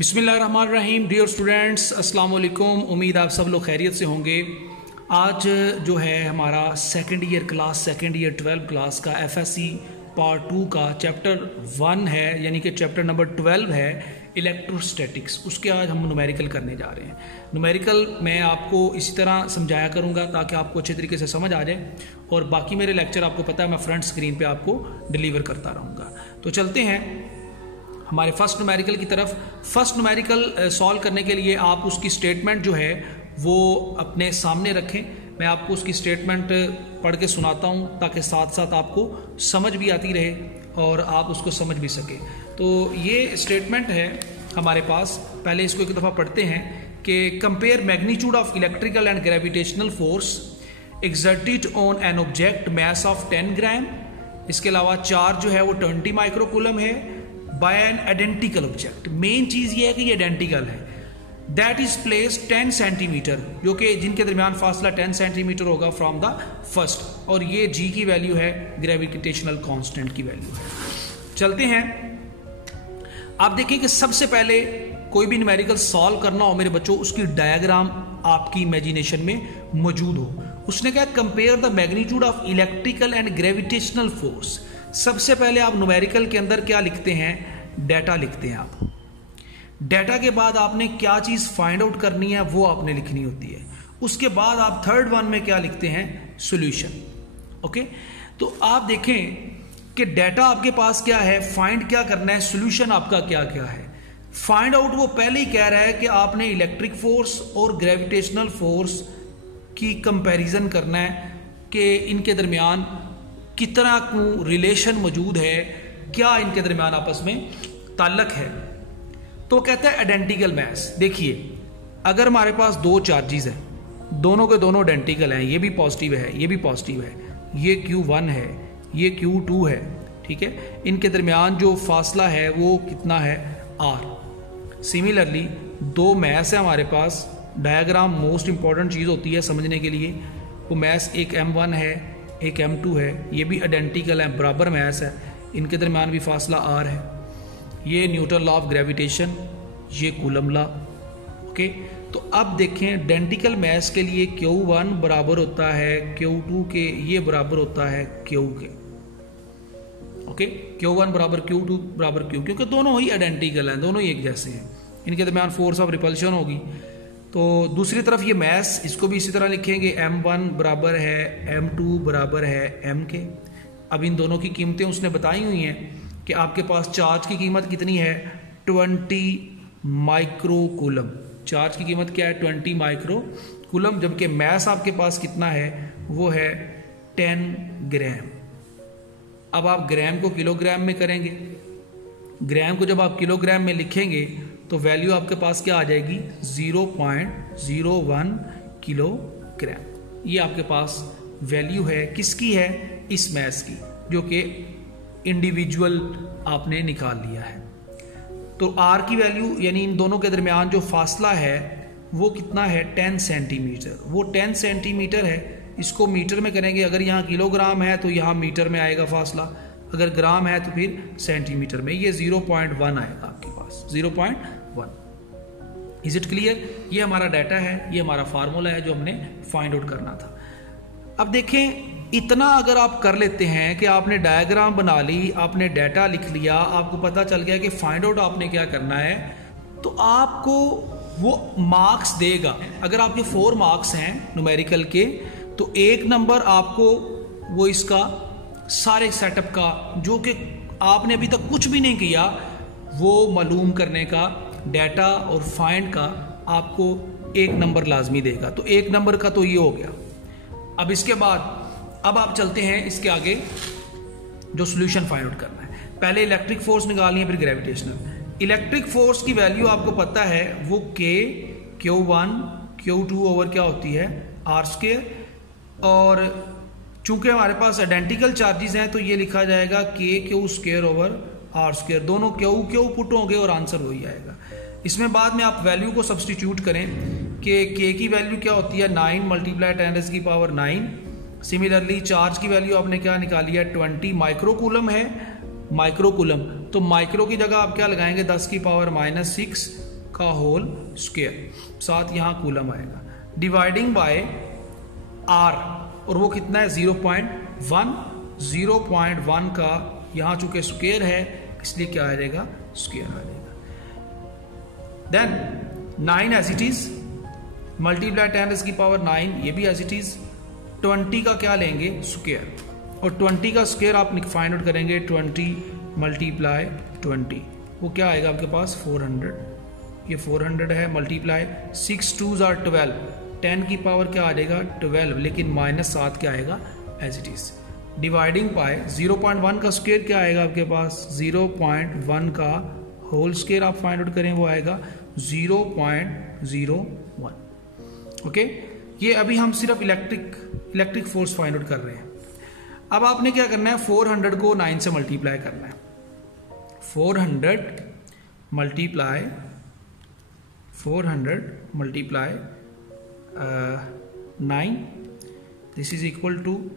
बिस्मिल्लाहिर्रहमानिर्रहीम। Dear students, अस्सलाम वालेकुम। उम्मीद आप सब लोग खैरियत से होंगे। आज जो है हमारा सेकेंड ईयर 12 क्लास का एफएससी पार्ट 2 का चैप्टर 1 है, यानी कि चैप्टर नंबर 12 है इलेक्ट्रोस्टैटिक्स। उसके आज हम न्यूमेरिकल करने जा रहे हैं। न्यूमेरिकल मैं आपको इसी तरह समझाया करूंगा ताकि आपको अच्छे तरीके से समझ आ जाए, और बाकी मेरे लेक्चर आपको पता है मैं फ्रंट स्क्रीन पे आपको डिलीवर करता रहूँगा। तो चलते हैं हमारे फर्स्ट न्यूमेरिकल की तरफ। फर्स्ट न्यूमेरिकल सॉल्व करने के लिए आप उसकी स्टेटमेंट जो है वो अपने सामने रखें। मैं आपको उसकी स्टेटमेंट पढ़ के सुनाता हूँ ताकि साथ साथ आपको समझ भी आती रहे और आप उसको समझ भी सके। तो ये स्टेटमेंट है हमारे पास, पहले इसको एक दफ़ा पढ़ते हैं कि compare magnitude of electrical and gravitational force exerted on an object mass of 10 gram. इसके अलावा चार्ज जो है वो 20 माइक्रोकूलम है by an identical object. Main चीज ये है कि ये आइडेंटिकल है। दैट इज प्लेस 10 सेंटीमीटर, जो कि जिनके दरमियान फासला 10 सेंटीमीटर होगा फ्रॉम द फर्स्ट, और ये जी की वैल्यू है, ग्रेविटेशनल कांस्टेंट की वैल्यू है। चलते हैं। आप देखिए कि सबसे पहले कोई भी न्यूमेरिकल सॉल्व करना हो मेरे बच्चों, उसकी डायग्राम आपकी इमेजिनेशन में मौजूद हो। उसने कहा compare the magnitude of electrical and gravitational force. सबसे पहले आप न्यूमेरिकल के अंदर क्या लिखते हैं? डेटा लिखते हैं। आप डेटा के बाद आपने क्या चीज फाइंड आउट करनी है वो आपने लिखनी होती है। उसके बाद आप थर्ड वन में क्या लिखते हैं? सॉल्यूशन। ओके, तो आप देखें कि डेटा आपके पास क्या है, फाइंड क्या करना है, सॉल्यूशन आपका क्या क्या है। फाइंड आउट वो पहले ही कह रहा है कि आपने इलेक्ट्रिक फोर्स और ग्रेविटेशनल फोर्स की कंपैरिजन करना है कि इनके दरमियान कितना रिलेशन मौजूद है, क्या इनके दरमियान आपस में ताल्लुक है। तो कहता है आइडेंटिकल मैस। देखिए, अगर हमारे पास दो चार्जेस हैं, दोनों के दोनों आइडेंटिकल हैं, ये भी पॉजिटिव है, ये भी पॉजिटिव है, ये Q1 है, ये Q2 है, ठीक है, इनके दरमियान जो फासला है वो कितना है? R। सिमिलरली दो मैस है हमारे पास। डायग्राम मोस्ट इंपॉर्टेंट चीज़ होती है समझने के लिए। वो मैस एक M1 है, एक M2 है, ये भी आइडेंटिकल है, बराबर मैस है, इनके दरमियान भी फासला R है। ये न्यूटन लॉ ऑफ ग्रेविटेशन, ये कूलम लॉ। ओके, तो अब देखें आइडेंटिकल मैस के लिए Q1 बराबर होता है Q2 के, ये बराबर होता है Q के। ओके, Q1 बराबर Q2 बराबर Q, क्योंकि दोनों ही आइडेंटिकल हैं, दोनों ही एक जैसे हैं। इनके दरमियान फोर्स ऑफ रिपल्शन होगी। तो दूसरी तरफ ये मैस, इसको भी इसी तरह लिखेंगे, M1 बराबर है M2 बराबर है M के। अब इन दोनों की कीमतें उसने बताई हुई हैं कि आपके पास चार्ज की कीमत कितनी है? 20 माइक्रोकूलम। चार्ज की कीमत क्या है? 20 माइक्रोकूलम। जबकि मैस आपके पास कितना है? वो है 10 ग्राम। अब आप ग्राम को किलोग्राम में करेंगे। ग्राम को जब आप किलोग्राम में लिखेंगे तो वैल्यू आपके पास क्या आ जाएगी? 0.01 किलोग्राम। ये आपके पास वैल्यू है, किसकी है? इस मैस की, जो कि इंडिविजुअल आपने निकाल लिया है। तो R की वैल्यू, यानी इन दोनों के दरमियान जो फासला है वो कितना है? 10 सेंटीमीटर। वो 10 सेंटीमीटर है। इसको मीटर में करेंगे। अगर यहाँ किलोग्राम है तो यहाँ मीटर में आएगा फासला, अगर ग्राम है तो फिर सेंटीमीटर में। ये 0.1 आएगा आपके पास, 0.1। Is it clear? ये हमारा डाटा है, ये हमारा फार्मूला है जो हमने फाइंड आउट करना था। अब देखें, इतना अगर आप कर लेते हैं कि आपने डायग्राम बना ली, आपने डाटा लिख लिया, आपको पता चल गया कि फाइंड आउट आपने क्या करना है, तो आपको वो मार्क्स देगा। अगर आपके 4 मार्क्स हैं न्यूमेरिकल के, तो 1 नंबर आपको वो इसका सारे सेटअप का, जो कि आपने अभी तक कुछ भी नहीं किया, वो मालूम करने का, डाटा और फाइंड का आपको 1 नंबर लाजमी देगा। तो 1 नंबर का तो ये हो गया। अब इसके बाद अब आप चलते हैं इसके आगे, जो सॉल्यूशन फाइंड आउट करना है। पहले इलेक्ट्रिक फोर्स निकालनी है, फिर ग्रेविटेशनल। इलेक्ट्रिक फोर्स की वैल्यू आपको पता है, वो Q1 Q2 ओवर क्या होती है? R²। और चूंकि हमारे पास आइडेंटिकल चार्जेस हैं तो ये लिखा जाएगा KQ² ओवर R²। दोनों Q पुट होंगे और आंसर वही आएगा। इसमें बाद में आप वैल्यू को सब्सटीट्यूट करें कि K की वैल्यू क्या होती है? 9 मल्टीप्लाई 10⁻⁹। सिमिलरली चार्ज की वैल्यू आपने क्या निकाली है? 20 माइक्रोकूलम है, माइक्रोकूलम। तो माइक्रो की जगह आप क्या लगाएंगे? 10⁻⁶ का होल स्क्वायर, साथ यहाँ कूलम आएगा, डिवाइडिंग बाय आर, और वो कितना है 0.1, 0.1 का यहाँ चूंकि स्क्वायर है इसलिए क्या आ जाएगा, स्क्वायर आ जाएगा। Then 9 as it is, multiply 10 की पावर 9, ये भी एज इट इज। 20 का क्या लेंगे, स्क्वायर, और 20 का स्क्वायर आप फाइंड आउट करेंगे, 20 मल्टीप्लाई 20, वो क्या आएगा आपके पास 400, ये 400 है, मल्टीप्लाई 6 2s are 12, 10 की पावर क्या आ जाएगा 12, लेकिन -7 क्या आएगा as it is, dividing by 0.1 का स्क्वायर क्या आएगा आपके पास, 0.1 का होल स्क्वायर आप फाइंड आउट करें वो आएगा 0.01। ओके, ये अभी हम सिर्फ इलेक्ट्रिक फोर्स फाइंड आउट कर रहे हैं। अब आपने क्या करना है, 400 को 9 से मल्टीप्लाई करना है, 400 multiply 9, this is equal to,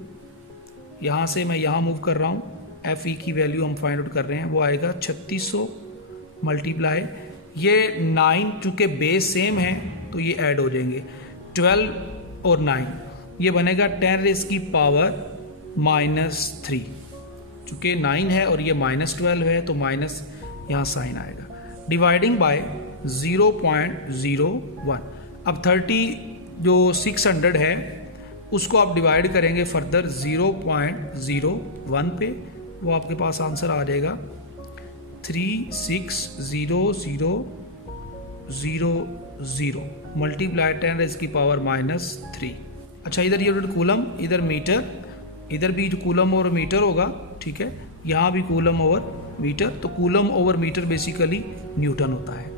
यहाँ से मैं यहाँ मूव कर रहा हूँ, एफ ई की वैल्यू हम फाइंड आउट कर रहे हैं, वो आएगा 3600 मल्टीप्लाई, ये 9 चूंकि बेस सेम है तो ये ऐड हो जाएंगे, 12 और 9 ये बनेगा 10 रेज़ की पावर -3, चूंकि 9 है और ये -12 है तो माइनस यहाँ साइन आएगा, डिवाइडिंग बाय 0.01। अब 30 जो 600 है उसको आप डिवाइड करेंगे फर्दर 0.01 पे, वो आपके पास आंसर आ जाएगा 36000 मल्टीप्लाई 10 रेज़ की पावर -3। अच्छा, इधर ये कूलम, इधर मीटर, इधर भी जो कूलम और मीटर होगा, ठीक है, यहाँ भी कूलम ओवर मीटर, तो coulomb over metre basically newton होता है।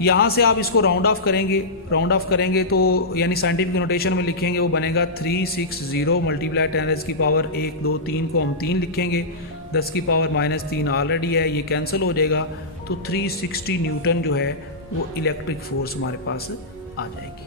यहाँ से आप इसको राउंड ऑफ करेंगे तो यानी साइंटिफिक नोटेशन में लिखेंगे वो बनेगा 360 मल्टीप्लाई 10 रेज़ की पावर 1 2 3 को हम 3 लिखेंगे, 10 की पावर -3 ऑलरेडी है, ये कैंसिल हो जाएगा, तो 360 न्यूटन जो है वो इलेक्ट्रिक फोर्स हमारे पास आ जाएगी।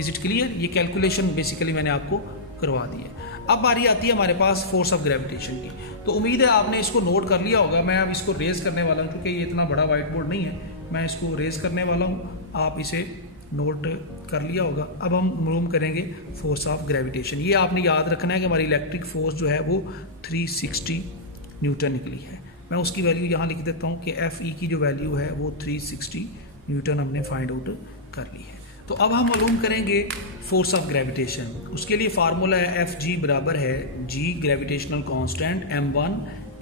Is it clear? ये कैलकुलेशन बेसिकली मैंने आपको करवा दी है। अब बारी आती है हमारे पास फोर्स ऑफ ग्रेविटेशन की, तो उम्मीद है आपने इसको नोट कर लिया होगा। मैं अब इसको रेज करने वाला हूँ, क्योंकि ये इतना बड़ा व्हाइट बोर्ड नहीं है, मैं इसको रेज करने वाला हूँ, आप इसे नोट कर लिया होगा। अब हम मालूम करेंगे फोर्स ऑफ ग्रेविटेशन। ये आपने याद रखना है कि हमारी इलेक्ट्रिक फोर्स जो है वो 360 न्यूटन निकली है। मैं उसकी वैल्यू यहाँ लिख देता हूँ कि एफ ई की जो वैल्यू है वो 360 न्यूटन हमने फाइंड आउट कर ली है। तो अब हम मालूम करेंगे फोर्स ऑफ ग्रेविटेशन। उसके लिए फार्मूला है एफ जी बराबर है G gravitational constant m1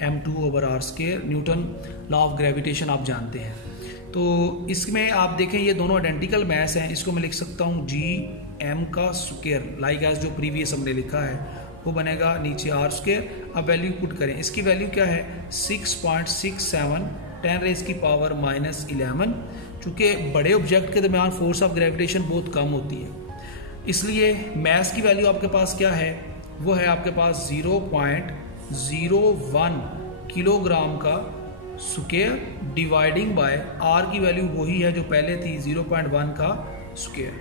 m2 over R square, Newton law of gravitation आप जानते हैं। तो इसमें आप देखें ये दोनों आइडेंटिकल मैस हैं, इसको मैं लिख सकता हूँ जी एम का स्क्वायर, लाइक एज जो प्रीवियस हमने लिखा है वो बनेगा नीचे आर स्क्वायर। अब वैल्यू पुट करें, इसकी वैल्यू क्या है 6.67 10 रेज़ की पावर -11। चूँकि बड़े ऑब्जेक्ट के दरमियान फोर्स ऑफ ग्रेविटेशन बहुत कम होती है, इसलिए मैस की वैल्यू आपके पास क्या है, वो है आपके पास 0.01 किलोग्राम का स्क्वायर, डिवाइडिंग बाय आर की वैल्यू वही है जो पहले थी 0.1 का स्क्वायर।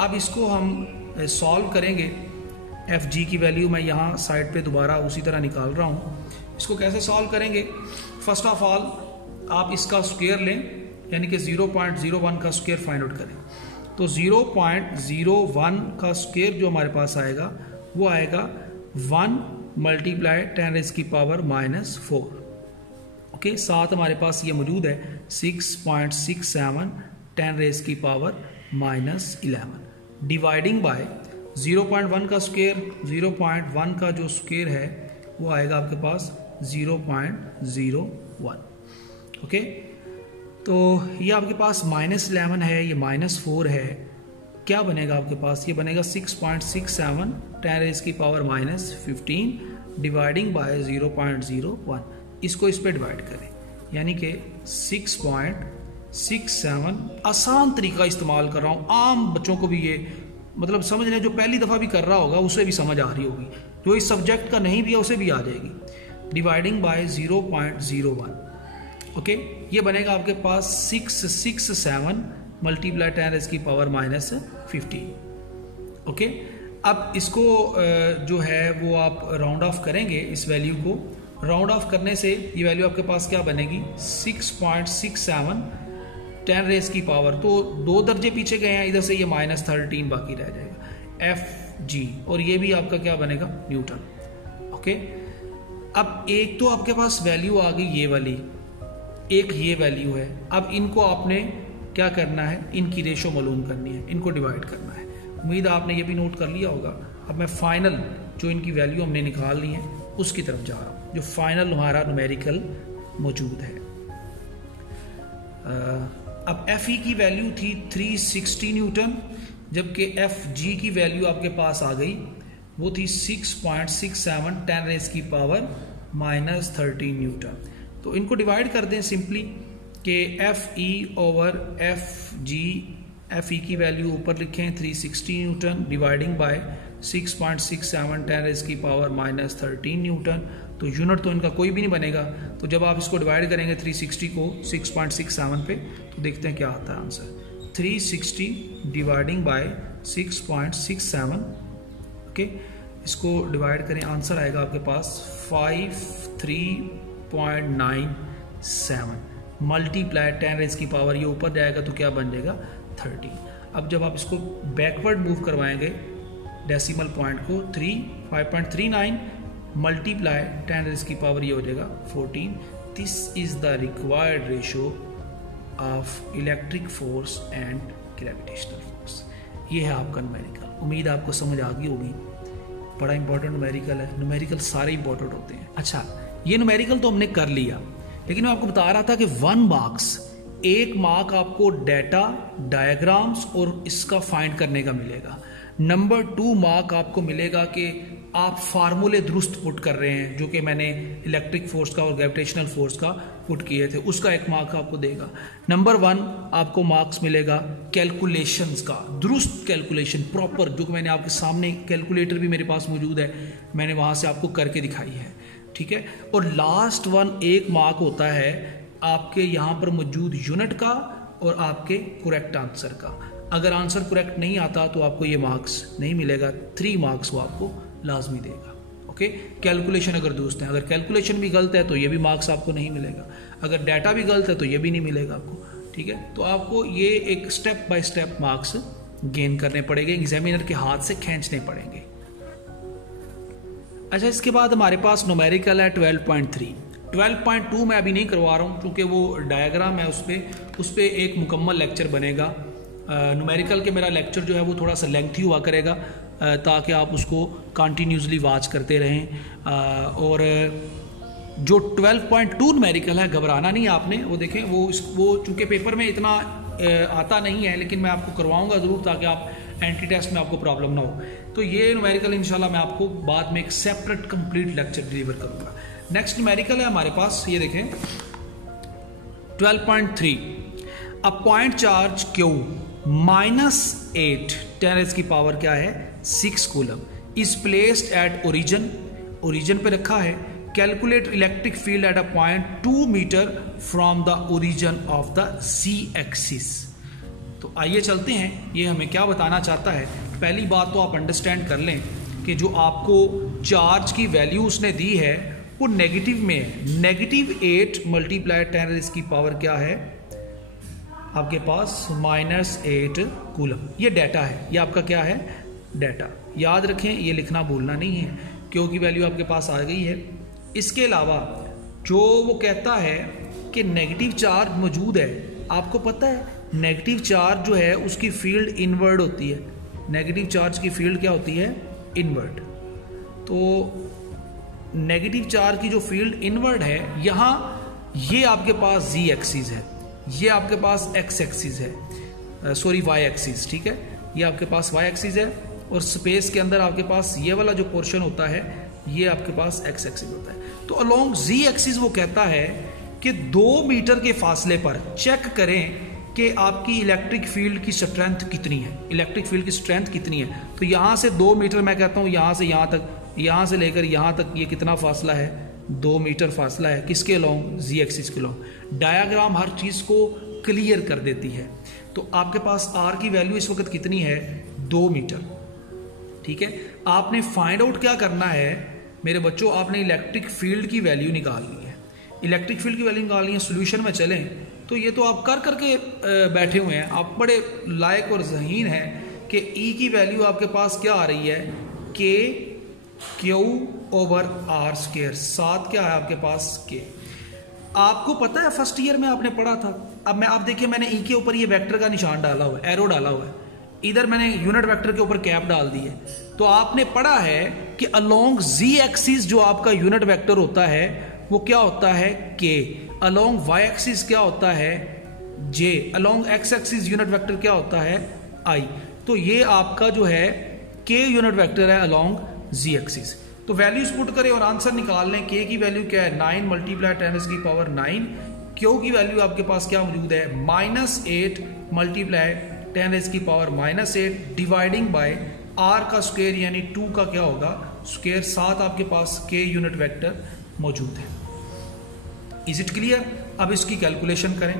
अब इसको हम सॉल्व करेंगे, एफ जी की वैल्यू मैं यहाँ साइड पे दोबारा उसी तरह निकाल रहा हूँ। इसको कैसे सॉल्व करेंगे, फर्स्ट ऑफ ऑल आप इसका स्क्वायर लें, यानी कि 0.01 का स्क्वायर फाइंड आउट करें। तो 0.01 का स्क्वायर जो हमारे पास आएगा वो आएगा 1 मल्टीप्लाई 10 रेज़ की पावर -4। ओके, साथ हमारे पास ये मौजूद है 6.67 10 रेज़ की पावर -11, डिवाइडिंग बाय 0.1 का स्क्वायर, 0.1 का जो स्क्वायर है वो आएगा आपके पास 0.01। ओके, तो ये आपके पास -11 है, ये -4 है, क्या बनेगा आपके पास, ये बनेगा 6.67 10 रेज़ की पावर -15 डिवाइडिंग बाय 0.01। इसको इस पे डिवाइड करें, यानी कि 6.67। आसान तरीका इस्तेमाल कर रहा हूँ, आम बच्चों को भी ये मतलब समझने, जो पहली दफ़ा भी कर रहा होगा उसे भी समझ आ रही होगी, जो इस सब्जेक्ट का नहीं भी है उसे भी आ जाएगी। Dividing by 0.01। ओके, ये बनेगा आपके पास 667 मल्टीप्लाई 10 रेज़ की पावर -15। ओके, अब इसको जो है वो आप राउंड ऑफ करेंगे, इस वैल्यू को राउंड ऑफ करने से ये वैल्यू आपके पास क्या बनेगी 6.67 10 रेस की पावर, तो 2 दर्जे पीछे गए हैं, इधर से ये -13 बाकी रह जाएगा एफ जी, और ये भी आपका क्या बनेगा न्यूटन। ओके, अब एक तो आपके पास वैल्यू आ गई ये वाली, एक ये वैल्यू है। अब इनको आपने क्या करना है, इनकी रेशो मालूम करनी है, इनको डिवाइड करना है। उम्मीद आपने ये भी नोट कर लिया होगा। अब मैं फाइनल जो इनकी वैल्यू हमने निकालनी है उसकी तरफ जा रहा हूँ, जो फाइनल हमारा न्यूमेरिकल मौजूद है। अब एफ ई की वैल्यू थी 360 न्यूटन, जबकि एफ जी की वैल्यू आपके पास आ गई, वो थी 6.67 10 रेस की पावर -13 न्यूटन। तो इनको डिवाइड कर दें सिंपली कि F E over F G, F E की वैल्यू ऊपर लिखें 360 न्यूटन डिवाइडिंग बाय 6.67 10 रेस की पावर -13 न्यूटन। तो यूनिट तो इनका कोई भी नहीं बनेगा, तो जब आप इसको डिवाइड करेंगे 360 को 6.67 पे, तो देखते हैं क्या आता है आंसर। 360 डिवाइडिंग बाय 6.67, ओके, इसको डिवाइड करें, आंसर आएगा आपके पास 53.97 मल्टीप्लाई 10 रेस की पावर, ये ऊपर जाएगा तो क्या बन जाएगा 30। अब जब आप इसको बैकवर्ड मूव करवाएंगे डेसिमल पॉइंट को, 5.39 मल्टीप्लाई 10 रेस की पावर, ये हो जाएगा 14। This is the required ratio of electric force and gravitational force. ये है आपका न्यूमेरिकल। उम्मीद आपको समझ आ गई होगी, बड़ा इंपॉर्टेंट न्यूमेरिकल है। न्यूमेरिकल सारे इंपॉर्टेंट होते हैं। अच्छा, ये न्यूमेरिकल तो हमने कर लिया, लेकिन मैं आपको बता रहा था कि 1 मार्क्स, 1 मार्क आपको डाटा, डायग्राम्स और इसका फाइंड करने का मिलेगा। नंबर 2 मार्क आपको मिलेगा कि आप फार्मूले दुरुस्त पुट कर रहे हैं, जो कि मैंने इलेक्ट्रिक फोर्स का और ग्रेविटेशनल फोर्स का पुट किए थे, उसका 1 मार्क आपको देगा। नंबर 1 आपको मार्क्स मिलेगा कैलकुलेशंस का, दुरुस्त कैलकुलेशन प्रॉपर, जो कि मैंने आपके सामने कैलकुलेटर भी मेरे पास मौजूद है, मैंने वहां से आपको करके दिखाई है, ठीक है। और लास्ट 1 मार्क होता है आपके यहाँ पर मौजूद यूनिट का और आपके करेक्ट आंसर का। अगर आंसर करेक्ट नहीं आता तो आपको ये मार्क्स नहीं मिलेगा, 3 मार्क्स वो आपको लाजमी देगा। ओके, कैलकुलेशन अगर दोस्त हैं, अगर कैलकुलेशन भी गलत है तो ये भी मार्क्स आपको नहीं मिलेगा, अगर डाटा भी गलत है तो ये भी नहीं मिलेगा आपको, ठीक है। तो आपको ये एक step by step marks gain करने पड़ेंगे, एग्जामिनर के हाथ से खींचने पड़ेंगे। अच्छा, इसके बाद हमारे पास न्यूमेरिकल है 12.3। 12.2 मैं अभी नहीं करवा रहा हूँ क्योंकि वो डायग्राम है, उस पर एक मुकम्मल लेक्चर बनेगा। न्यूमेरिकल के मेरा लेक्चर जो है वो थोड़ा सा लेंथी हुआ करेगा, ताकि आप उसको कंटिन्यूसली वॉच करते रहें। और जो 12.2 न्यूमेरिकल है, घबराना नहीं आपने, वो देखें, वो चूँकि पेपर में इतना आता नहीं है, लेकिन मैं आपको करवाऊँगा ज़रूर, ताकि आप एंटी टेस्ट में आपको प्रॉब्लम ना हो। तो ये न्यूमेरिकल इंशाल्लाह मैं आपको बाद में एक सेपरेट कंप्लीट लेक्चर डिलीवर करूँगा। नेक्स्ट न्यूमेरिकल है हमारे पास, ये देखें 12.3। A point charge Q -8 10 raise की पावर क्या है 6 coulomb is placed at origin पे रखा है। Calculate electric field at a point 2 metre from the origin of the Z axis. तो आइए चलते हैं, ये हमें क्या बताना चाहता है। पहली बात तो आप अंडरस्टैंड कर लें कि जो आपको चार्ज की वैल्यू उसने दी है वो नेगेटिव में है। -8 मल्टीप्लाई 10 रेज़ की पावर क्या है आपके पास -8 कूलम। ये डाटा है, ये आपका क्या है डाटा। याद रखें, ये लिखना भूलना नहीं है, क्यू की वैल्यू आपके पास आ गई है। इसके अलावा जो वो कहता है कि नेगेटिव चार्ज मौजूद है, आपको पता है नेगेटिव चार्ज जो है उसकी फील्ड इनवर्ड होती है। नेगेटिव चार्ज की फील्ड क्या होती है इनवर्ड। तो नेगेटिव चार्ज की जो फील्ड इनवर्ड है, यहाँ ये आपके पास Z एक्सिस है, ये आपके पास X एक्सिस है, सॉरी Y एक्सिस, ठीक है। ये आपके पास Y एक्सिस है, और स्पेस के अंदर आपके पास ये वाला जो पोर्शन होता है ये आपके पास X एक्सिस होता है। तो अलोंग Z एक्सिस वो कहता है कि 2 मीटर के फासले पर चेक करें कि आपकी इलेक्ट्रिक फील्ड की स्ट्रेंथ कितनी है, इलेक्ट्रिक फील्ड की स्ट्रेंथ कितनी है। तो यहाँ से 2 मीटर, मैं कहता हूँ यहाँ से यहाँ तक, यहाँ से लेकर यहाँ तक ये कितना फासला है 2 मीटर फासला है। किसके अलोंग Z एक्सिस के अलोंग। डायग्राम हर चीज़ को क्लियर कर देती है। तो आपके पास R की वैल्यू इस वक्त कितनी है 2 मीटर, ठीक है। आपने फाइंड आउट क्या करना है मेरे बच्चों, आपने इलेक्ट्रिक फील्ड की वैल्यू निकालनी है। इलेक्ट्रिक फील्ड की वैल्यू निकालनी है, सोल्यूशन में चलें तो ये तो आप कर करके बैठे हुए हैं, आप बड़े लायक और ज़हीन हैं कि ई की वैल्यू आपके पास क्या आ रही है, के क्यू ओवर आर स्क्वायर, साथ क्या है आपके पास के। आपको पता है फर्स्ट ईयर में आपने पढ़ा था, अब आप देखिए मैंने ई के ऊपर ये वेक्टर का निशान डाला हुआ है, एरो डाला हुआ है, इधर मैंने यूनिट वेक्टर के ऊपर कैप डाल दी है। तो आपने पढ़ा है कि अलोंग जी एक्सिस जो आपका यूनिट वेक्टर होता है वो क्या होता है के, अलोंग वाई एक्सिस क्या होता है J, along X axis unit vector क्या होता है आई। तो ये आपका जो है के यूनिट वेक्टर है अलोंग जी एक्सिस। तो वैल्यूज पुट करें और आंसर निकाल लें। के की वैल्यू क्या है 9 मल्टीप्लाई 10⁻⁹, क्यू की वैल्यू आपके पास क्या मौजूद है -8 मल्टीप्लाई 10⁻⁻8 डिवाइडिंग बाय आर का स्क्वायर यानी 2 का क्या होगा स्क्वायर, साथ आपके पास के यूनिट वेक्टर मौजूद है। Is it clear? अब इसकी कैलकुलेशन करें।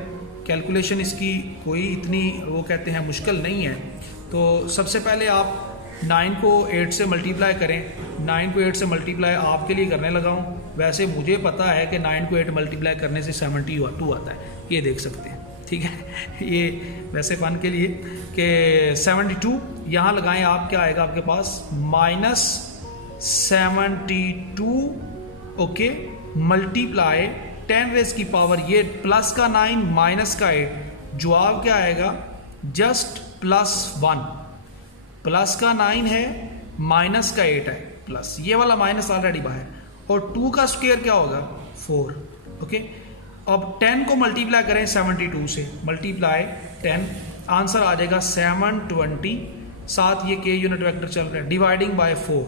कैलकुलेशन इसकी कोई इतनी वो कहते हैं मुश्किल नहीं है। तो सबसे पहले आप 9 को 8 से मल्टीप्लाई करें। 9 को 8 से मल्टीप्लाई आपके लिए करने लगा हूँ, वैसे मुझे पता है कि 9 को 8 मल्टीप्लाई करने से 72 आता है, ये देख सकते हैं, ठीक है। ये वैसे फन के लिए कि 72 यहाँ लगाएं आप, क्या आएगा आपके पास -72 ओके मल्टीप्लाई 10⁻⁻, ये प्लस का 9 माइनस का 8, जवाब क्या आएगा जस्ट +1, प्लस का 9 है माइनस का 8 है प्लस, ये वाला माइनस ऑलरेडी बाहर, और 2 का स्क्वायर क्या होगा 4 ओके। अब 10 को मल्टीप्लाई करें 72 से, मल्टीप्लाई 10, आंसर आ जाएगा 720, साथ ये के यूनिट वेक्टर चल रहा है, डिवाइडिंग बाय 4।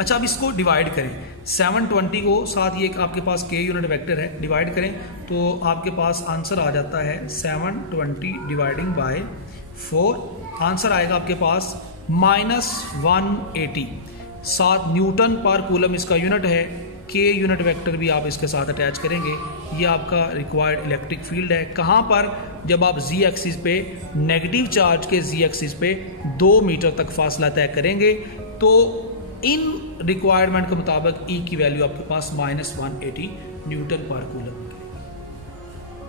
अच्छा अब इसको डिवाइड करें, 720 को साथ ये आपके पास के यूनिट वेक्टर है, डिवाइड करें तो आपके पास आंसर आ जाता है 720 डिवाइडिंग बाय 4, आंसर आएगा आपके पास -180, साथ न्यूटन पर कूलम इसका यूनिट है। के यूनिट वेक्टर भी आप इसके साथ अटैच करेंगे, ये आपका रिक्वायर्ड इलेक्ट्रिक फील्ड है। कहाँ पर? जब आप जी एक्सिस पे नेगेटिव चार्ज के जी एक्सिस पे 2 मीटर तक फासला तय करेंगे तो इन रिक्वायरमेंट के मुताबिक ई की वैल्यू आपके पास -180 न्यूटन पर कूलम।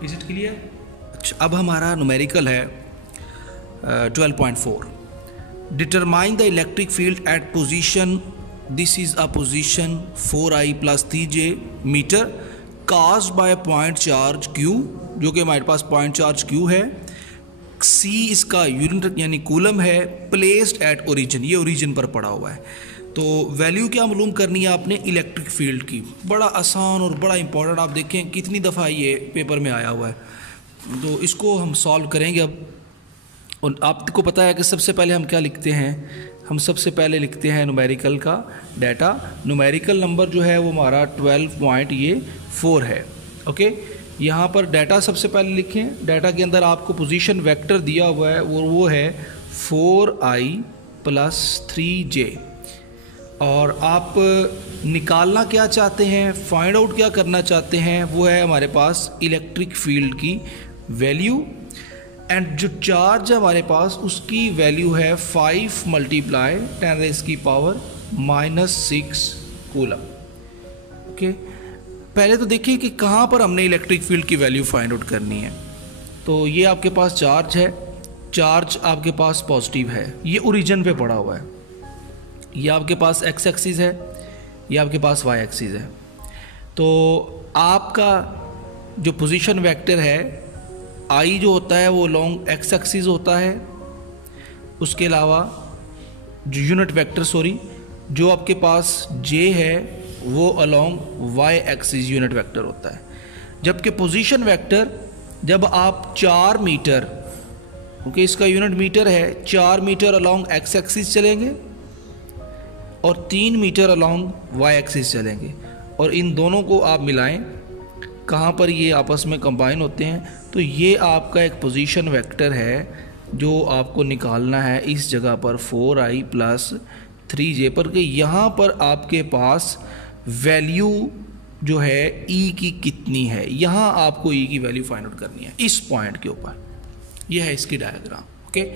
Is it clear? अच्छा, अब हमारा न्यूमेरिकल है 12.4, determine the electric field at position, this is a position 4i + 3j metre caused by point charge q, जो कि हमारे पास पॉइंट चार्ज q है। c इसका यूनिट यानी कूलम है, प्लेस्ड एट ओरिजिन, ये ओरिजिन पर पड़ा हुआ है। तो वैल्यू क्या मालूम करनी है आपने इलेक्ट्रिक फील्ड की, बड़ा आसान और बड़ा इंपॉर्टेंट। आप देखें कितनी दफ़ा ये पेपर में आया हुआ है, तो इसको हम सॉल्व करेंगे अब। और आपको पता है कि सबसे पहले हम क्या लिखते हैं, हम सबसे पहले लिखते हैं न्यूमेरिकल का डाटा। न्यूमेरिकल नंबर जो है वो हमारा 12.4 है ओके। यहाँ पर डाटा सबसे पहले लिखें। डाटा के अंदर आपको पोजीशन वेक्टर दिया हुआ है वो है 4i + 3j, और आप निकालना क्या चाहते हैं, फाइंड आउट क्या करना चाहते हैं, वो है हमारे पास इलेक्ट्रिक फील्ड की वैल्यू। एंड जो चार्ज है हमारे पास उसकी वैल्यू है 5 मल्टीप्लाई 10⁻⁻6 कूलम ओके। पहले तो देखिए कि कहाँ पर हमने इलेक्ट्रिक फील्ड की वैल्यू फाइंड आउट करनी है। तो ये आपके पास चार्ज है, चार्ज आपके पास पॉजिटिव है, ये ओरिजिन पे पड़ा हुआ है, ये आपके पास एक्स एक्सिस है, ये आपके पास वाई एक्सिस है। तो आपका जो पोजीशन वेक्टर है आई जो होता है वो लॉन्ग एक्स एक्सिस होता है, उसके अलावा जो यूनिट वेक्टर जो आपके पास जे है वो along Y axis unit vector होता है। जबकि पोजीशन वेक्टर जब आप 4 मीटर क्योंकि इसका यूनिट मीटर है, 4 मीटर अलोंग एक्स एक्सिस चलेंगे और 3 मीटर अलोंग वाई एक्सिस चलेंगे, और इन दोनों को आप मिलाएं कहाँ पर ये आपस में कंबाइन होते हैं, तो ये आपका एक पोजीशन वेक्टर है जो आपको निकालना है इस जगह पर 4i + 3j पर, कि यहाँ पर आपके पास वैल्यू जो है ई की कितनी है, यहाँ आपको ई की वैल्यू फाइंड आउट करनी है इस पॉइंट के ऊपर। यह है इसकी डायग्राम ओके।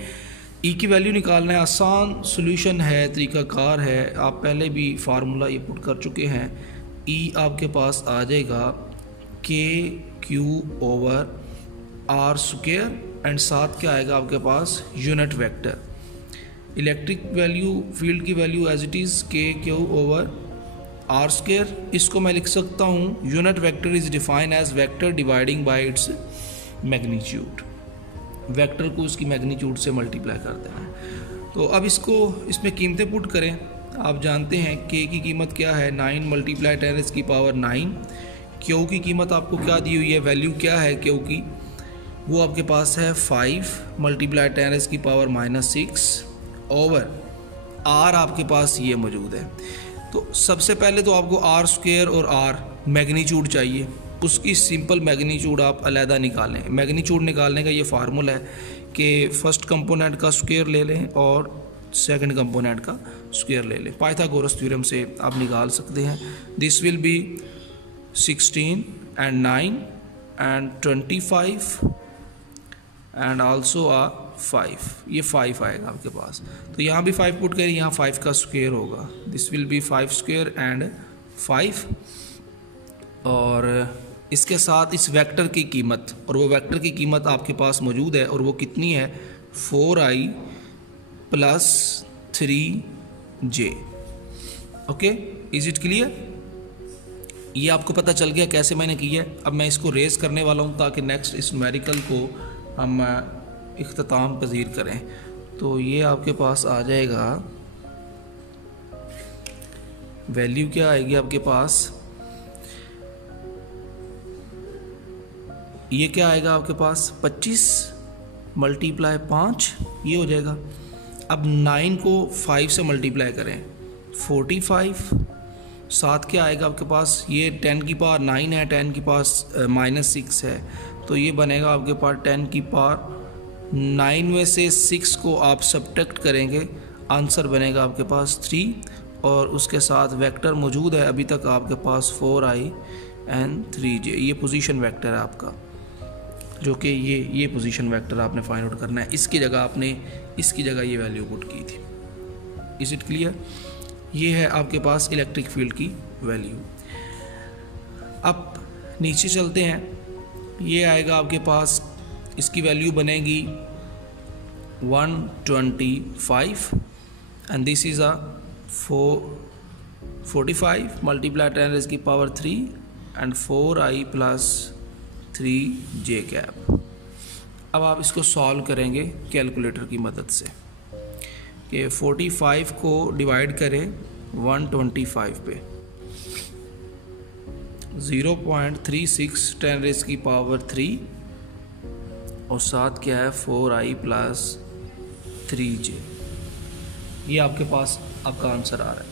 ई की वैल्यू निकालना है, आसान सॉल्यूशन है, तरीकाकार है, आप पहले भी फार्मूला ये पुट कर चुके हैं। ई आपके पास आ जाएगा KQ/R आर स्क्वायर एंड साथ क्या आएगा आपके पास unit vector. Electric value field की value as it is K Q over R square. इसको मैं लिख सकता हूँ unit vector is define as vector dividing by its magnitude. Vector को उसकी मैग्नीट्यूड से मल्टीप्लाई कर देना है। तो अब इसमें कीमतें पुट करें। आप जानते हैं के की कीमत क्या है 9 मल्टीप्लाई 10 की पावर 9। क्यू की कीमत आपको क्या दी हुई है, वैल्यू क्या है क्यू की, वो आपके पास है 5 मल्टीप्लाई 10 की पावर -6 ओवर आर आपके पास ये मौजूद है। तो सबसे पहले तो आपको आर स्क्वायर और आर मैग्नीट्यूड चाहिए, उसकी सिंपल मैग्नीट्यूड आप अलहदा निकालें। मैग्नीट्यूड निकालने का ये फार्मूला है कि फर्स्ट कंपोनेंट का स्क्वायर ले लें और सेकंड कंपोनेंट का स्क्वायर ले लें। पाइथागोरस थ्योरम से आप निकाल सकते हैं। This will be 16 and 9 and 25 and also 5। ये 5 आएगा आपके पास। तो यहाँ भी 5 पुट करें, यहाँ 5 का स्क्वायर होगा। This will be 5 square and 5। और इसके साथ इस वेक्टर की कीमत, और वो वेक्टर की कीमत आपके पास मौजूद है, और वो कितनी है 4i plus 3j। Okay, is it clear? ये आपको पता चल गया कैसे मैंने किया है। अब मैं इसको रेस करने वाला हूँ ताकि नेक्स्ट इस न्यूमेरिकल को हम इख्तिताम पजीर करें। तो ये आपके पास आ जाएगा, वैल्यू क्या आएगी आपके पास, ये क्या आएगा आपके पास 25 मल्टीप्लाई 5, ये हो जाएगा। अब 9 को 5 से मल्टीप्लाई करें 45, साथ क्या आएगा आपके पास, ये 10 की पावर 9 है, 10 की पावर -6 है, तो ये बनेगा आपके पास 10 की पावर 9 में से 6 को आप सब्ट्रैक्ट करेंगे, आंसर बनेगा आपके पास 3। और उसके साथ वेक्टर मौजूद है अभी तक आपके पास 4i and 3j। ये पोजीशन वेक्टर है आपका, जो कि ये पोजीशन वेक्टर आपने फाइंड आउट करना है। इसकी जगह आपने इसकी जगह ये वैल्यू पुट की थी। Is it clear? ये है आपके पास इलेक्ट्रिक फील्ड की वैल्यू। अब नीचे चलते हैं, ये आएगा आपके पास, इसकी वैल्यू बनेगी 125 and this is a 45 multiply 10 की power 3 and 4i plus 3j cap. अब आप इसको सॉल्व करेंगे कैलकुलेटर की मदद से कि 45 को डिवाइड करें 125 पे, 0.36 10 की पावर 3 और साथ क्या है 4i प्लस 3j। ये आपके पास आपका आंसर आ रहा है।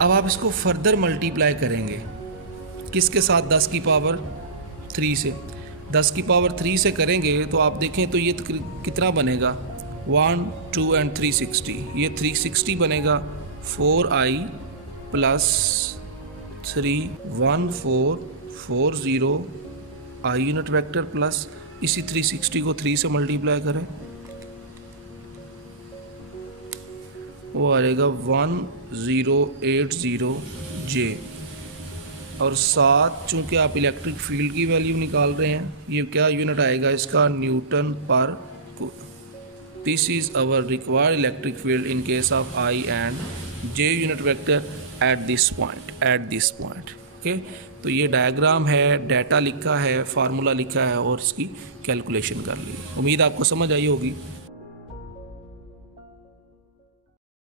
अब आप इसको फर्दर मल्टीप्लाई करेंगे किसके साथ, 10 की पावर 3 से। 10 की पावर 3 से करेंगे तो आप देखें तो ये कितना बनेगा 1, 2 एंड 360, ये 360 बनेगा 4i plus 3 1440 i unit vector plus इसी 360 को 3 से मल्टीप्लाई करें, वो आएगा 1080j। और साथ चूँकि आप इलेक्ट्रिक फील्ड की वैल्यू निकाल रहे हैं, ये क्या यूनिट आएगा इसका, न्यूटन पर coulomb. This is our required electric field in case of I and J unit vector at this point. Okay, तो ये डायग्राम है, डाटा लिखा है, फार्मूला लिखा है और इसकी कैलकुलेशन कर ली। उम्मीद आपको समझ आई होगी।